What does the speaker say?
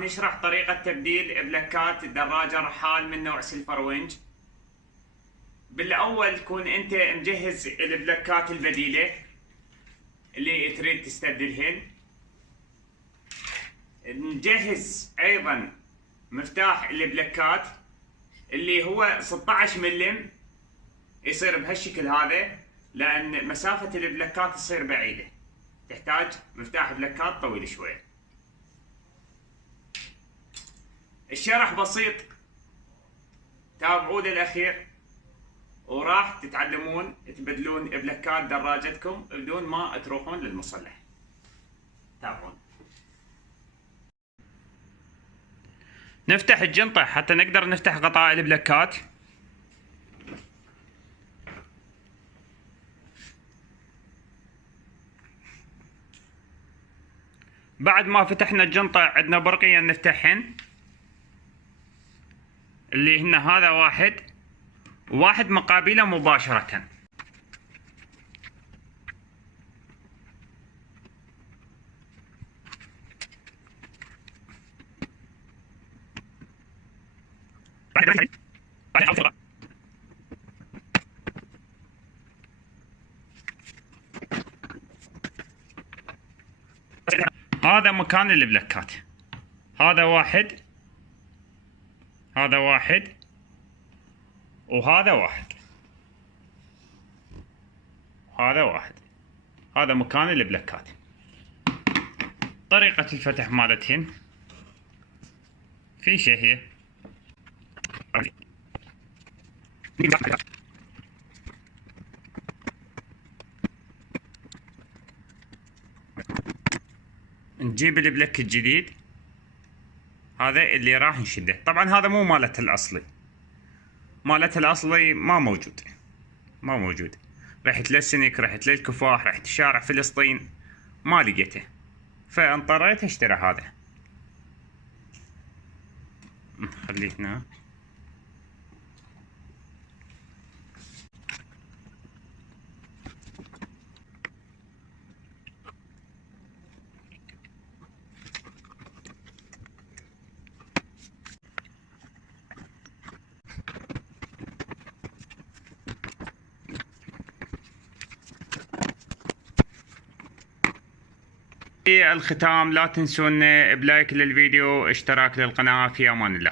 نشرح طريقة تبديل بلكات الدراجة رحال من نوع سيلفر وينج. بالأول تكون أنت مجهز البلكات البديلة اللي تريد تستبدلهن. نجهز أيضا مفتاح البلكات اللي هو 16 ملم، يصير بهالشكل هذا لأن مسافة البلكات تصير بعيدة، تحتاج مفتاح بلكات طويل شوية. الشرح بسيط، تابعوه للأخير وراح تتعلمون تبدلون بلكات دراجتكم بدون ما تروحون للمصلح. تابعون. نفتح الجنطة حتى نقدر نفتح غطاء البلكات. بعد ما فتحنا الجنطة عندنا برقية نفتحهن، اللي هن هذا واحد مقابله مباشرة. هذا مكان البلكات، هذا واحد، هذا واحد، وهذا واحد، هذا واحد. هذا مكان البلكات. طريقة الفتح مالتهن في شيء هي نجيب البلك الجديد، هذا اللي راح نشده. طبعا هذا مو مالته الأصلي، مالته الأصلي ما موجود. رحت للسنك، رحت للكفاح، رحت شارع فلسطين ما لقيته، فاضطريت اشتري هذا. خليه هنا. في الختام لا تنسون بلايك للفيديو، اشتراك للقناة. في امان الله.